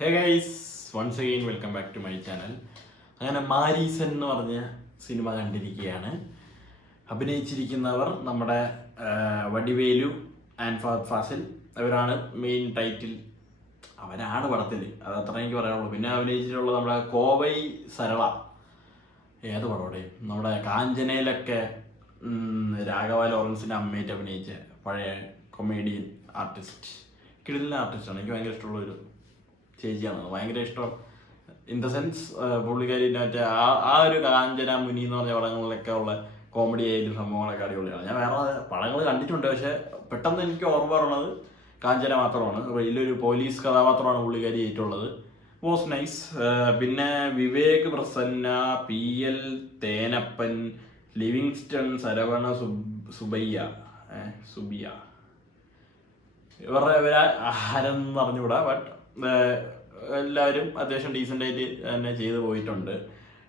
Hey guys, once again welcome back to my channel. അങ്ങനെ മാരീസൻ എന്ന് പറഞ്ഞ സിനിമ കണ്ടിരിക്കുകയാണ്. അഭിനയിച്ചിരിക്കുന്നവർ നമ്മുടെ വടിവേലു ആൻഡ് ഫഹദ് ഫാസിൽ. അവരാണ് മെയിൻ ടൈറ്റിൽ, അവരാണ് പടത്തിൽ. അത് അത്ര എനിക്ക് പറയാനുള്ളൂ. പിന്നെ അഭിനയിച്ചിട്ടുള്ളത് നമ്മുടെ കോവൈ സരള. ഏത് പടോടെ നമ്മുടെ കാഞ്ചനയിലൊക്കെ രാഘവ ലോറൻസിൻ്റെ അമ്മയായിട്ട് അഭിനയിച്ച പഴയ കൊമേഡിയൻ ആർട്ടിസ്റ്റ്, കിടിലൻ ആർട്ടിസ്റ്റാണ്. എനിക്ക് ഭയങ്കര ഇഷ്ടമുള്ളൊരു ചേച്ചിയാണ്. ഭയങ്കര ഇഷ്ടം ഇൻ ദ സെൻസ് പുള്ളിക്കാരിൻ്റെ മറ്റേ ആ ഒരു കാഞ്ചന മുനി എന്ന് പറഞ്ഞ പടങ്ങളിലൊക്കെ ഉള്ള കോമഡി ആയാലും സംഭവങ്ങളൊക്കെ അടിപൊളിയാണ്. ഞാൻ വേറെ പടങ്ങൾ കണ്ടിട്ടുണ്ട്, പക്ഷെ പെട്ടെന്ന് എനിക്ക് ഓർമ്മ പറയുന്നത് കാഞ്ചന മാത്രമാണ്. വലിയൊരു പോലീസ് കഥാപാത്രമാണ് പുള്ളിക്കാരി ആയിട്ടുള്ളത്. Was nice. പിന്നെ വിവേക് പ്രസന്ന, PL തേനപ്പൻ, ലിവിങ്സ്റ്റൺ, സരവണ, സുബയ്യ ഇവരെ ആരെന്ന് അറിഞ്ഞുകൂടാ. ബട്ട് എല്ലാവരും അത്യാവശ്യം ഡീസൻ്റ് ആയിട്ട് തന്നെ ചെയ്തു പോയിട്ടുണ്ട്.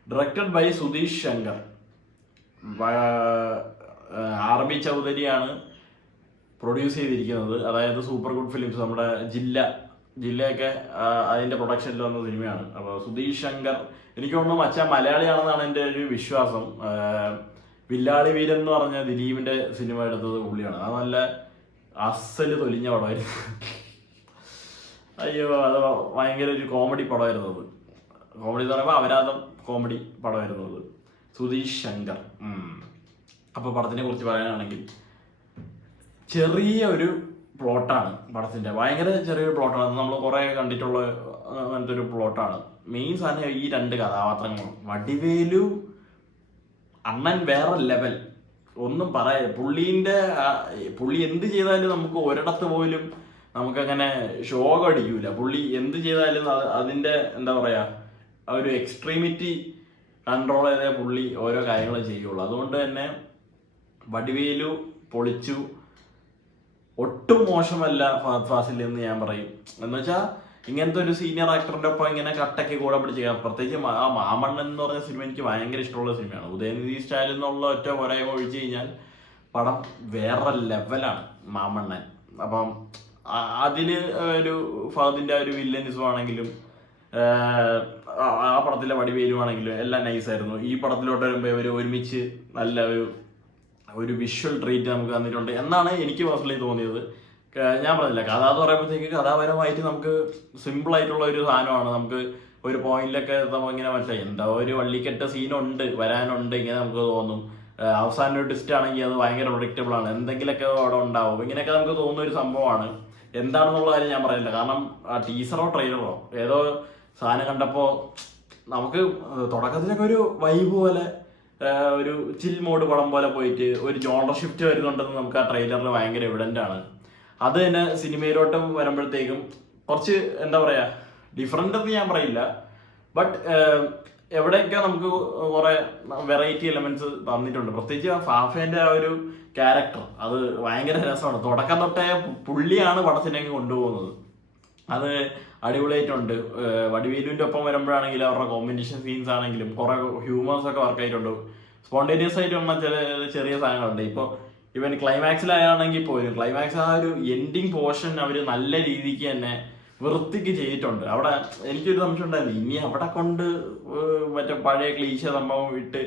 Directed by Sudheesh Shankar. RB ചൗധരിയാണ് പ്രൊഡ്യൂസ് ചെയ്തിരിക്കുന്നത്. അതായത് സൂപ്പർ ഗുഡ് ഫിലിംസ്, നമ്മുടെ ജില്ലയൊക്കെ അതിൻ്റെ പ്രൊഡക്ഷനിൽ വന്ന സിനിമയാണ്. അപ്പോൾ സുധീഷ് ശങ്കർ എനിക്ക് തോന്നുന്നു മച്ചാൻ മലയാളിയാണെന്നാണ് എൻ്റെ ഒരു വിശ്വാസം. വില്ലാളി വീരൻ എന്ന് പറഞ്ഞ ദിലീപിൻ്റെ സിനിമ എടുത്തത് പുള്ളിയാണ്. അത് നല്ല അസല് തൊലിഞ്ഞ പടമായിരുന്നു. അയ്യോ, അത് ഭയങ്കര ഒരു കോമഡി പടമായിരുന്നത്. കോമഡി എന്ന് പറയുമ്പോൾ അപരാധം കോമഡി പടമായിരുന്നത്. സുധീഷ് ശങ്കർ. അപ്പോൾ പടത്തിനെ കുറിച്ച് പറയാനാണെങ്കിൽ ചെറിയ ഒരു പ്ലോട്ടാണ് പടത്തിൻ്റെ. ഭയങ്കര ചെറിയൊരു പ്ലോട്ടാണ്. നമ്മൾ കുറേ കണ്ടിട്ടുള്ള അങ്ങനത്തെ ഒരു പ്ലോട്ടാണ്. മെയിൻ സാധനം ഈ രണ്ട് കഥാപാത്രങ്ങളും. വടിവേലു അണ്ണൻ വേറെ ലെവൽ, ഒന്നും പുള്ളി എന്ത് ചെയ്താലും നമുക്ക് ഒരിടത്ത് പോലും നമുക്കങ്ങനെ ഷോകം അടിക്കൂല. പുള്ളി എന്ത് ചെയ്താലും അതിൻ്റെ എന്താ പറയുക, ആ ഒരു എക്സ്ട്രീമിറ്റി കൺട്രോൾ ചെയ്തേ പുള്ളി ഓരോ കാര്യങ്ങൾ ചെയ്യുള്ളൂ. അതുകൊണ്ട് തന്നെ വടിവേലു പൊളിച്ചു. ഒട്ടും മോശമല്ല ഫഹദ് ഫാസിൽ എന്ന് ഞാൻ പറയും. എന്ന് വെച്ചാൽ ഇങ്ങനത്തെ ഒരു സീനിയർ ആക്ടറിൻ്റെ ഒപ്പം ഇങ്ങനെ കട്ടയ്ക്ക് കൂടെ പിടിച്ച്, പ്രത്യേകിച്ച് ആ മാമണ്ണൻ എന്ന് പറഞ്ഞ സിനിമ എനിക്ക് ഭയങ്കര ഇഷ്ടമുള്ള സിനിമയാണ്. ഉദയനിധി സ്റ്റാലിൻ എന്നുള്ള ഒറ്റ പോരായ്മ ഒഴിച്ചു കഴിഞ്ഞാൽ പടം വേറെ ലെവലാണ് മാമണ്ണൻ. അപ്പം അതിന് ഒരു ഫഹദിൻ്റെ ഒരു വില്ലനിസം ആണെങ്കിലും ആ പടത്തിലെ വടിവേലുവാണെങ്കിലും എല്ലാം നൈസായിരുന്നു. ഈ പടത്തിലോട്ട് വരുമ്പോൾ ഇവർ ഒരുമിച്ച് നല്ല ഒരു വിഷ്വൽ ട്രീറ്റ് നമുക്ക് തന്നിട്ടുണ്ട് എന്നാണ് എനിക്ക് പേഴ്സണലി തോന്നിയത്. ഞാൻ പറഞ്ഞില്ല, കഥ എന്ന് പറയുമ്പോഴത്തേക്ക് കഥാപരമായിട്ട് നമുക്ക് സിമ്പിളായിട്ടുള്ള ഒരു സാധനമാണ്. നമുക്ക് ഒരു പോയിന്റിലൊക്കെ നമ്മൾ ഇങ്ങനെ മനസ്സിലായി എന്താ ഒരു വള്ളിക്കെട്ട സീനുണ്ട്, വരാനുണ്ട്, ഇങ്ങനെ നമുക്ക് തോന്നും. അവസാനം ഒരു ട്വിസ്റ്റ് ആണെങ്കിൽ അത് ഭയങ്കര പ്രൊഡിക്റ്റബിൾ ആണ്, എന്തെങ്കിലുമൊക്കെ അവിടെ ഉണ്ടാവും, ഇങ്ങനെയൊക്കെ നമുക്ക് തോന്നുന്ന ഒരു സംഭവമാണ്. എന്താണെന്നുള്ള കാര്യം ഞാൻ പറയുന്നില്ല, കാരണം ടീസറോ ട്രെയിലറോ ഏതോ സാധനം കണ്ടപ്പോൾ നമുക്ക് തുടക്കത്തിലൊക്കെ ഒരു വൈബ് പോലെ, ഒരു ചിൽ മോഡ് പടം പോലെ പോയിട്ട് ഒരു ജോണർ ഷിഫ്റ്റ് വരുന്നുണ്ടെന്ന് നമുക്ക് ആ ട്രെയിലറിൽ ഭയങ്കര എവിഡൻ്റ് ആണ്. അത് തന്നെ സിനിമയിലോട്ടും വരുമ്പോഴത്തേക്കും കുറച്ച് എന്താ പറയുക ഡിഫറെൻ്റ് എന്ന് ഞാൻ പറയില്ല, ബട്ട് എവിടെയൊക്കെ നമുക്ക് കുറെ വെറൈറ്റി എലമെന്റ്സ് തന്നിട്ടുണ്ട്. പ്രത്യേകിച്ച് ഫാഫേന്റെ ആ ഒരു ക്യാരക്ടർ അത് ഭയങ്കര രസമാണ്. തുടക്കം തൊട്ടേ പുള്ളിയാണ് പടത്തിനേക്ക് കൊണ്ടുപോകുന്നത്. അത് അടിപൊളിയായിട്ടുണ്ട്. വടിവേലുവിൻ്റെ ഒപ്പം വരുമ്പോഴാണെങ്കിൽ അവരുടെ കോമ്പിനേഷൻ സീൻസ് ആണെങ്കിലും കുറെ ഹ്യൂമേഴ്സ് ഒക്കെ വർക്ക് ആയിട്ടുണ്ട്. സ്പോണ്ടേനിയസ് ആയിട്ട് വന്ന ചെറിയ സാധനങ്ങളുണ്ട്. ഇപ്പോൾ ഇവൻ ക്ലൈമാക്സിലാണെങ്കിൽ പോലും ക്ലൈമാക്സ് ആ ഒരു എൻഡിങ് പോർഷൻ അവർ നല്ല രീതിക്ക് തന്നെ വൃത്തിക്ക് ചെയ്തിട്ടുണ്ട്. അവിടെ എനിക്കൊരു സംശയം ഉണ്ടായിരുന്നു, ഇനി അവിടെ കൊണ്ട് മറ്റേ പഴയ ക്ലീശ സംഭവം വിട്ട്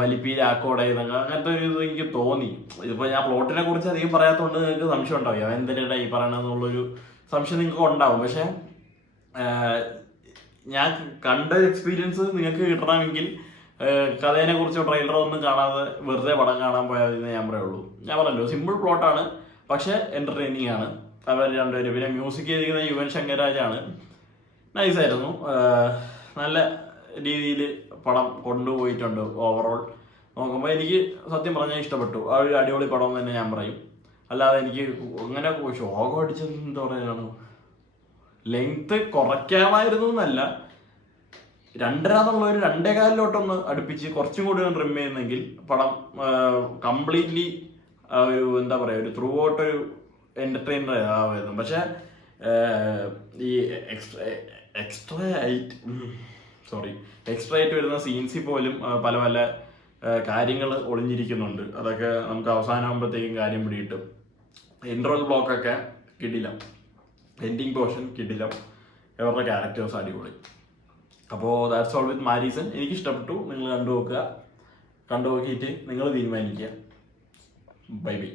വലിപ്പീരാക്കോടെ അങ്ങനത്തെ ഒരു ഇത് എനിക്ക് തോന്നി. ഇതിപ്പോൾ ഞാൻ പ്ലോട്ടിനെ കുറിച്ച് അധികം പറയാത്തതുകൊണ്ട് നിങ്ങൾക്ക് സംശയം ഉണ്ടാവും, അവൻ എന്തിനാ ഈ പറയണമെന്നുള്ളൊരു സംശയം നിങ്ങൾക്ക് ഉണ്ടാവും. പക്ഷെ ഞാൻ കണ്ട ഒരു എക്സ്പീരിയൻസ് നിങ്ങൾക്ക് കിട്ടണമെങ്കിൽ കഥേനെ കുറിച്ചോ ട്രെയിലറോ ഒന്നും കാണാതെ വെറുതെ പടം കാണാൻ പോയാൽ ഞാൻ പറയുള്ളൂ. ഞാൻ പറഞ്ഞല്ലോ, സിമ്പിൾ പ്ലോട്ടാണ്, പക്ഷെ എന്റർടൈനിങ് ആണ്. അവർ രണ്ടുപേരും. പിന്നെ മ്യൂസിക് ചെയ്തിരിക്കുന്ന യുവൻ ശങ്കർ രാജാണ്. നൈസായിരുന്നു. നല്ല രീതിയിൽ പടം കൊണ്ടുപോയിട്ടുണ്ട്. ഓവറോൾ നോക്കുമ്പോൾ എനിക്ക് സത്യം പറഞ്ഞാൽ ഇഷ്ടപ്പെട്ടു. ആ ഒരു അടിപൊളി പടം എന്ന് തന്നെ ഞാൻ പറയും. അല്ലാതെ എനിക്ക് അങ്ങനെ ഷോകം അടിച്ചത് എന്താ പറയുകയാണ്, ലെങ്ത് കുറയ്ക്കാമായിരുന്നു എന്നല്ല, 2.5 എന്നുള്ള ഒരു 2.25 അടുപ്പിച്ച് കുറച്ചും കൂടി ട്രിം ചെയ്യുന്നെങ്കിൽ പടം കംപ്ലീറ്റ്ലി ഒരു എന്താ പറയുക, ഒരു ത്രൂ ഔട്ട് ഒരു എന്റർടൈനർ ആവുമായിരുന്നു. പക്ഷെ ഈ എക്സ്ട്രാ ആയിട്ട് വരുന്ന സീൻസിൽ പോലും പല പല കാര്യങ്ങൾ ഒളിഞ്ഞിരിക്കുന്നുണ്ട്. അതൊക്കെ നമുക്ക് അവസാനമാകുമ്പോഴത്തേക്കും കാര്യം പിടികിട്ടും. ഇന്റർവൽ ബ്ലോക്കൊക്കെ കിടിലം, എൻഡിങ് പോർഷൻ കിടിലം. ഇവരുടെ ക്യാരക്ടേഴ്സ് അടിപൊളി. അപ്പോൾ ദാറ്റ്സ് ഓൾ വിത്ത് മാരീസൺ. എനിക്ക് ഇഷ്ടപ്പെട്ടു. നിങ്ങൾ കണ്ടു നോക്കുക. കണ്ടു നോക്കിയിട്ട് നിങ്ങൾ തീരുമാനിക്കുക. Bye bye.